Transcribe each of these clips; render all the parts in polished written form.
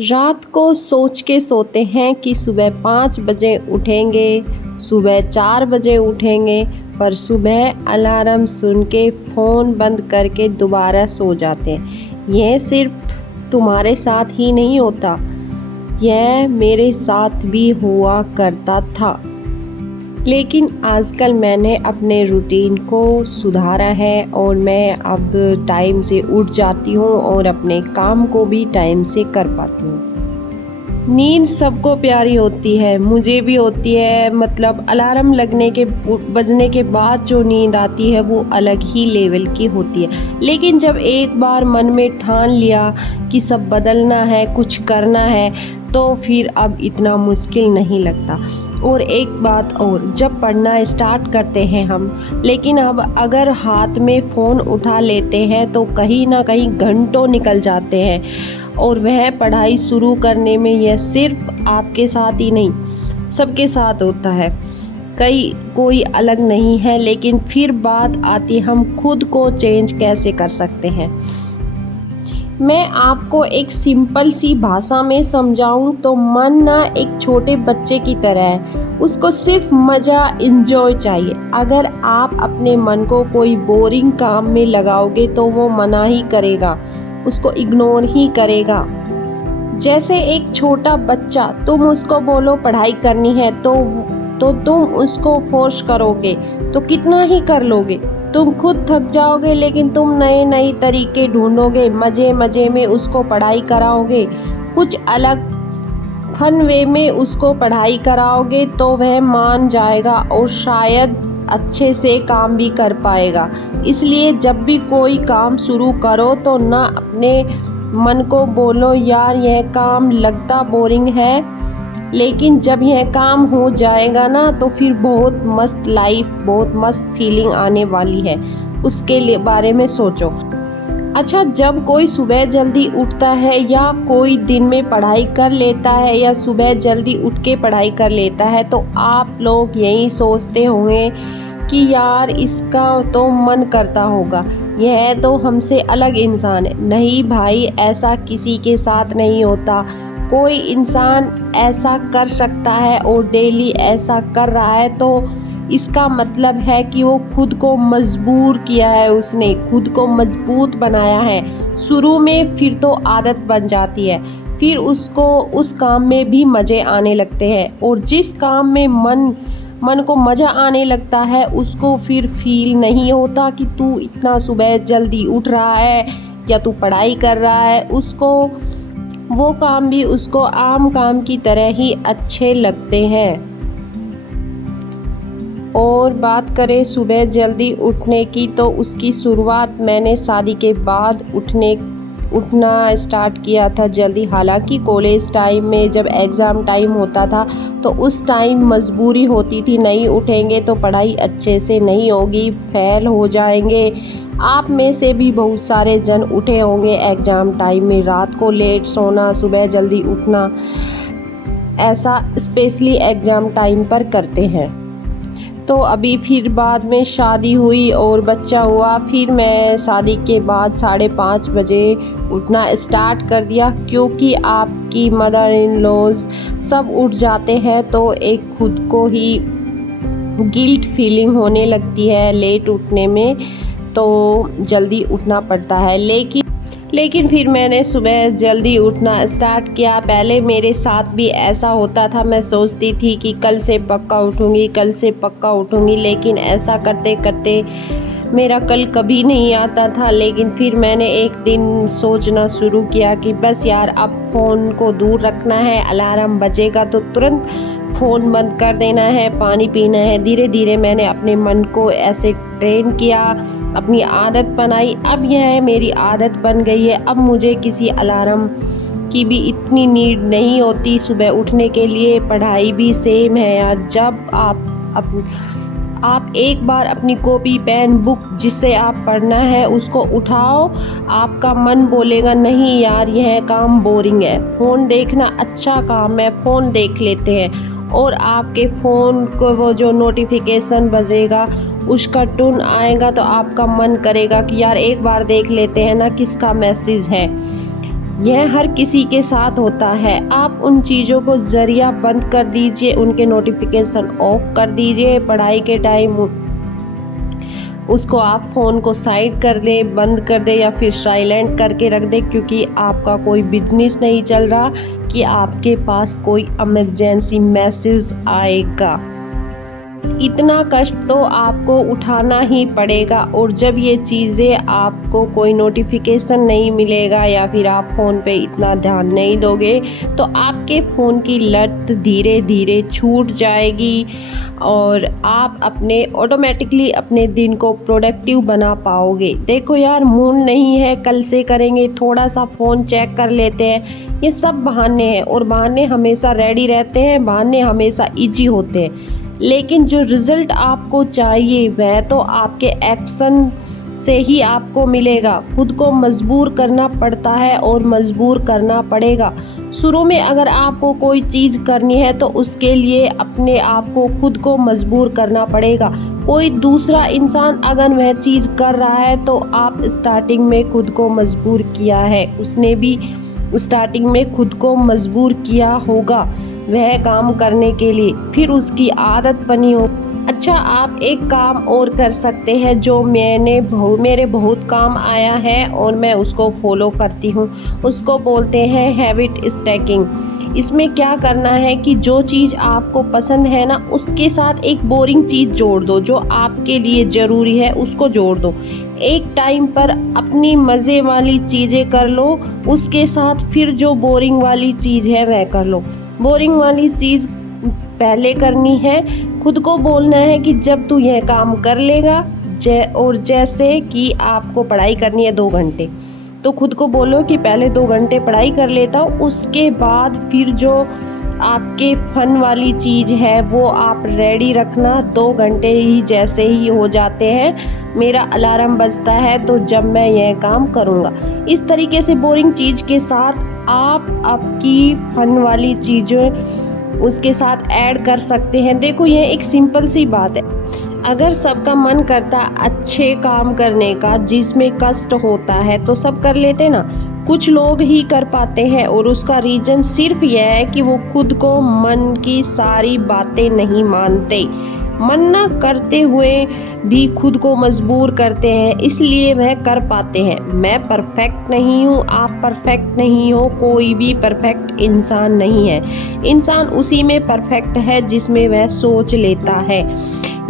रात को सोच के सोते हैं कि सुबह 5 बजे उठेंगे, सुबह 4 बजे उठेंगे, पर सुबह अलार्म सुन के फ़ोन बंद करके दोबारा सो जाते हैं। यह सिर्फ तुम्हारे साथ ही नहीं होता, यह मेरे साथ भी हुआ करता था। लेकिन आजकल मैंने अपने रूटीन को सुधारा है और मैं अब टाइम से उठ जाती हूँ और अपने काम को भी टाइम से कर पाती हूँ। नींद सबको प्यारी होती है, मुझे भी होती है। मतलब अलार्म बजने के बाद जो नींद आती है वो अलग ही लेवल की होती है। लेकिन जब एक बार मन में ठान लिया कि सब बदलना है, कुछ करना है, तो फिर अब इतना मुश्किल नहीं लगता। और एक बात और, जब पढ़ना स्टार्ट करते हैं हम, लेकिन अब अगर हाथ में फ़ोन उठा लेते हैं तो कहीं ना कहीं घंटों निकल जाते हैं। और वह पढ़ाई शुरू करने में यह सिर्फ आपके साथ ही नहीं, सबके साथ होता है, कोई अलग नहीं है। लेकिन फिर बात आती, हम खुद को चेंज कैसे कर सकते हैं। मैं आपको एक सिंपल सी भाषा में समझाऊं तो मन ना एक छोटे बच्चे की तरह है, उसको सिर्फ मज़ा, इंजॉय चाहिए। अगर आप अपने मन को कोई बोरिंग काम में लगाओगे तो वो मना ही करेगा, उसको इग्नोर ही करेगा। जैसे एक छोटा बच्चा, तुम उसको बोलो पढ़ाई करनी है तो तुम उसको फोर्स करोगे तो कितना ही कर लोगे। तुम खुद थक जाओगे, लेकिन तुम नए तरीके ढूंढोगे, मज़े मज़े में उसको पढ़ाई कराओगे, कुछ अलग फन वे में उसको पढ़ाई कराओगे तो वह मान जाएगा और शायद अच्छे से काम भी कर पाएगा। इसलिए जब भी कोई काम शुरू करो तो ना अपने मन को बोलो यार यह काम लगता बोरिंग है, लेकिन जब यह काम हो जाएगा ना तो फिर बहुत मस्त लाइफ, बहुत मस्त फीलिंग आने वाली है। उसके लिए बारे में सोचो। अच्छा, जब कोई सुबह जल्दी उठता है या कोई दिन में पढ़ाई कर लेता है या सुबह जल्दी उठ के पढ़ाई कर लेता है तो आप लोग यही सोचते होंगे कि यार इसका तो मन करता होगा, यह तो हमसे अलग इंसान है। नहीं भाई, ऐसा किसी के साथ नहीं होता। कोई इंसान ऐसा कर सकता है और डेली ऐसा कर रहा है तो इसका मतलब है कि वो खुद को मजबूर किया है, उसने खुद को मजबूत बनाया है शुरू में। फिर तो आदत बन जाती है, फिर उसको उस काम में भी मज़े आने लगते हैं। और जिस काम में मन को मज़ा आने लगता है उसको फिर फील नहीं होता कि तू इतना सुबह जल्दी उठ रहा है या तू पढ़ाई कर रहा है। उसको वो काम भी उसको आम काम की तरह ही अच्छे लगते हैं। और बात करें सुबह जल्दी उठने की तो उसकी शुरुआत मैंने शादी के बाद उठना स्टार्ट किया था जल्दी। हालांकि कॉलेज टाइम में जब एग्ज़ाम टाइम होता था तो उस टाइम मजबूरी होती थी, नहीं उठेंगे तो पढ़ाई अच्छे से नहीं होगी, फेल हो जाएंगे। आप में से भी बहुत सारे जन उठे होंगे एग्ज़ाम टाइम में। रात को लेट सोना, सुबह जल्दी उठना, ऐसा स्पेशली एग्ज़ाम टाइम पर करते हैं। तो अभी फिर बाद में शादी हुई और बच्चा हुआ, फिर मैं शादी के बाद 5:30 बजे उठना स्टार्ट कर दिया, क्योंकि आपकी मदर इन लॉज सब उठ जाते हैं तो एक खुद को ही गिल्ट फीलिंग होने लगती है लेट उठने में, तो जल्दी उठना पड़ता है। लेकिन फिर मैंने सुबह जल्दी उठना स्टार्ट किया। पहले मेरे साथ भी ऐसा होता था, मैं सोचती थी कि कल से पक्का उठूँगी, कल से पक्का उठूँगी, लेकिन ऐसा करते करते मेरा कल कभी नहीं आता था। लेकिन फिर मैंने एक दिन सोचना शुरू किया कि बस यार अब फ़ोन को दूर रखना है, अलार्म बजेगा तो तुरंत फ़ोन बंद कर देना है, पानी पीना है। धीरे धीरे मैंने अपने मन को ऐसे ट्रेन किया, अपनी आदत बनाई। अब यह मेरी आदत बन गई है। अब मुझे किसी अलार्म की भी इतनी नीड नहीं होती सुबह उठने के लिए। पढ़ाई भी सेम है यार, जब आप एक बार अपनी कॉपी पेन बुक जिससे आप पढ़ना है उसको उठाओ, आपका मन बोलेगा नहीं यार यह काम बोरिंग है, फ़ोन देखना अच्छा काम है, फ़ोन देख लेते हैं। और आपके फ़ोन को वो जो नोटिफिकेशन बजेगा, उसका टोन आएगा तो आपका मन करेगा कि यार एक बार देख लेते हैं ना किसका मैसेज है। यह हर किसी के साथ होता है। आप उन चीज़ों को ज़रिया बंद कर दीजिए, उनके नोटिफिकेशन ऑफ कर दीजिए। पढ़ाई के टाइम उसको आप फ़ोन को साइड कर दें, बंद कर दें या फिर साइलेंट करके रख दें, क्योंकि आपका कोई बिजनेस नहीं चल रहा कि आपके पास कोई इमरजेंसी मैसेज आएगा। इतना कष्ट तो आपको उठाना ही पड़ेगा। और जब ये चीज़ें आपको कोई नोटिफिकेशन नहीं मिलेगा या फिर आप फ़ोन पे इतना ध्यान नहीं दोगे, तो आपके फ़ोन की लत धीरे धीरे छूट जाएगी और आप ऑटोमेटिकली अपने दिन को प्रोडक्टिव बना पाओगे। देखो यार, मूड नहीं है, कल से करेंगे, थोड़ा सा फ़ोन चेक कर लेते हैं, ये सब बहाने हैं। और बहाने हमेशा रेडी रहते हैं, बहाने हमेशा ईजी होते हैं, लेकिन जो रिज़ल्ट आपको चाहिए वह तो आपके एक्शन से ही आपको मिलेगा। खुद को मजबूर करना पड़ता है और मजबूर करना पड़ेगा। शुरू में अगर आपको कोई चीज़ करनी है तो उसके लिए अपने आप को खुद को मजबूर करना पड़ेगा। कोई दूसरा इंसान अगर वह चीज़ कर रहा है तो आप स्टार्टिंग में खुद को मजबूर किया है, उसने भी स्टार्टिंग में खुद को मजबूर किया होगा वह काम करने के लिए, फिर उसकी आदत बनी हो। अच्छा, आप एक काम और कर सकते हैं जो मेरे बहुत काम आया है और मैं उसको फॉलो करती हूँ। उसको बोलते हैं हैबिट स्टैकिंग। इसमें क्या करना है कि जो चीज़ आपको पसंद है ना, उसके साथ एक बोरिंग चीज़ जोड़ दो। जो आपके लिए ज़रूरी है उसको जोड़ दो। एक टाइम पर अपनी मज़े वाली चीज़ें कर लो, उसके साथ फिर जो बोरिंग वाली चीज़ है वह कर लो। बोरिंग वाली चीज़ पहले करनी है। खुद को बोलना है कि जब तू यह काम कर लेगा, और जैसे कि आपको पढ़ाई करनी है 2 घंटे, तो खुद को बोलो कि पहले 2 घंटे पढ़ाई कर लेता हूँ, उसके बाद फिर जो आपके फन वाली चीज़ है वो आप रेडी रखना। 2 घंटे ही जैसे ही हो जाते हैं, मेरा अलार्म बजता है तो जब मैं यह काम करूँगा। इस तरीके से बोरिंग चीज़ के साथ आप आपकी फन वाली चीज़ें उसके साथ ऐड कर सकते हैं। देखो, यह एक सिंपल सी बात है। अगर सबका मन करता अच्छे काम करने का जिसमें कष्ट होता है तो सब कर लेते ना, कुछ लोग ही कर पाते हैं। और उसका रीज़न सिर्फ यह है कि वो खुद को मन की सारी बातें नहीं मानते। मन ना करते हुए भी खुद को मजबूर करते हैं, इसलिए वह कर पाते हैं। मैं परफेक्ट नहीं हूँ, आप परफेक्ट नहीं हो, कोई भी परफेक्ट इंसान नहीं है। इंसान उसी में परफेक्ट है जिसमें वह सोच लेता है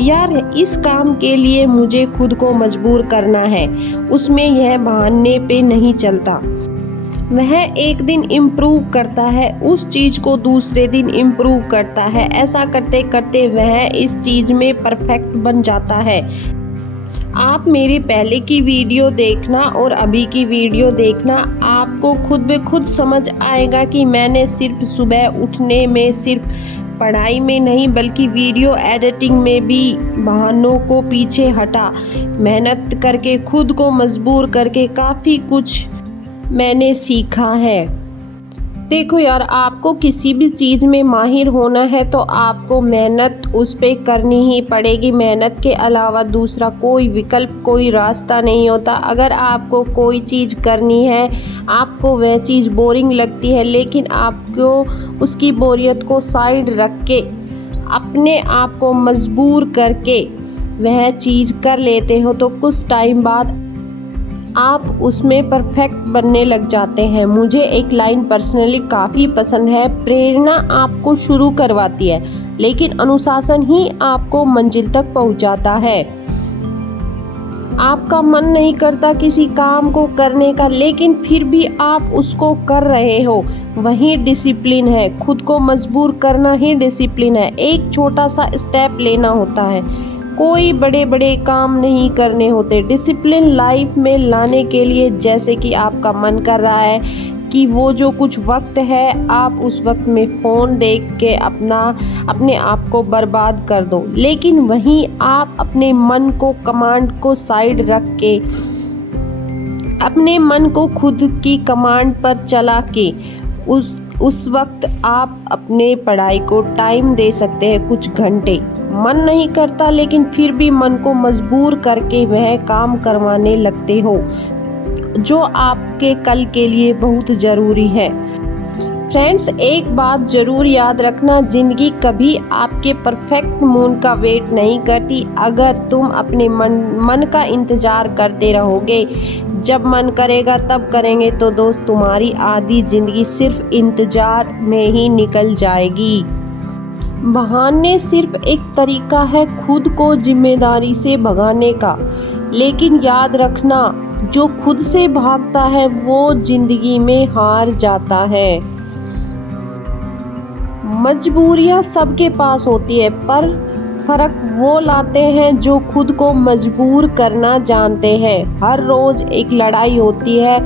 यार इस काम के लिए मुझे खुद को मजबूर करना है, उसमें यह बहाने पे नहीं चलता। वह एक दिन इम्प्रूव करता है, उस चीज़ को दूसरे दिन इम्प्रूव करता है। ऐसा करते करते वह इस चीज़ में परफेक्ट बन जाता है। आप मेरी पहले की वीडियो देखना और अभी की वीडियो देखना, आपको खुद ब खुद समझ आएगा कि मैंने सिर्फ सुबह उठने में, सिर्फ पढ़ाई में नहीं बल्कि वीडियो एडिटिंग में भी बहानों को पीछे हटा, मेहनत करके खुद को मजबूर करके काफ़ी कुछ मैंने सीखा है। देखो यार, आपको किसी भी चीज़ में माहिर होना है तो आपको मेहनत उस पे करनी ही पड़ेगी। मेहनत के अलावा दूसरा कोई विकल्प, कोई रास्ता नहीं होता। अगर आपको कोई चीज़ करनी है, आपको वह चीज़ बोरिंग लगती है, लेकिन आपको उसकी बोरियत को साइड रख के अपने आप को मजबूर करके वह चीज़ कर लेते हो तो कुछ टाइम बाद आप उसमें परफेक्ट बनने लग जाते हैं। मुझे एक लाइन पर्सनली काफ़ी पसंद है, प्रेरणा आपको शुरू करवाती है लेकिन अनुशासन ही आपको मंजिल तक पहुंचाता है। आपका मन नहीं करता किसी काम को करने का, लेकिन फिर भी आप उसको कर रहे हो, वही डिसिप्लिन है। खुद को मजबूर करना ही डिसिप्लिन है। एक छोटा सा स्टेप लेना होता है, कोई बड़े बड़े काम नहीं करने होते। डिसिप्लिन लाइफ में लाने के लिए, जैसे कि आपका मन कर रहा है कि वो जो कुछ वक्त है आप उस वक्त में फ़ोन देख के अपने आप को बर्बाद कर दो, लेकिन वहीं आप अपने मन को, कमांड को साइड रख के, अपने मन को खुद की कमांड पर चला के उस वक्त आप अपने पढ़ाई को टाइम दे सकते हैं, कुछ घंटे। मन नहीं करता लेकिन फिर भी मन को मजबूर करके वह काम करवाने लगते हो। जो आपके कल के लिए बहुत ज़रूरी है। फ्रेंड्स, एक बात ज़रूर याद रखना, ज़िंदगी कभी आपके परफेक्ट मूड का वेट नहीं करती। अगर तुम अपने मन का इंतज़ार करते रहोगे, जब मन करेगा तब करेंगे, तो दोस्त तुम्हारी आधी ज़िंदगी सिर्फ इंतज़ार में ही निकल जाएगी। बहाने सिर्फ एक तरीका है खुद को जिम्मेदारी से भगाने का, लेकिन याद रखना, जो खुद से भागता है वो जिंदगी में हार जाता है। मजबूरियां सबके पास होती है, पर फर्क वो लाते हैं जो खुद को मजबूर करना जानते हैं। हर रोज एक लड़ाई होती है,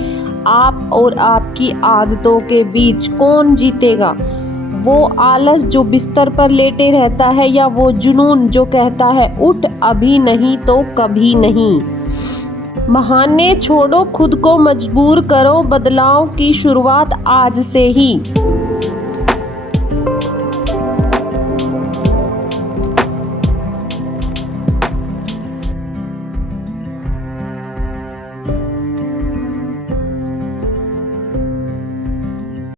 आप और आपकी आदतों के बीच। कौन जीतेगा? वो आलस जो बिस्तर पर लेटे रहता है, या वो जुनून जो कहता है उठ, अभी नहीं तो कभी नहीं। बहाने छोड़ो, खुद को मजबूर करो, बदलाव की शुरुआत आज से ही।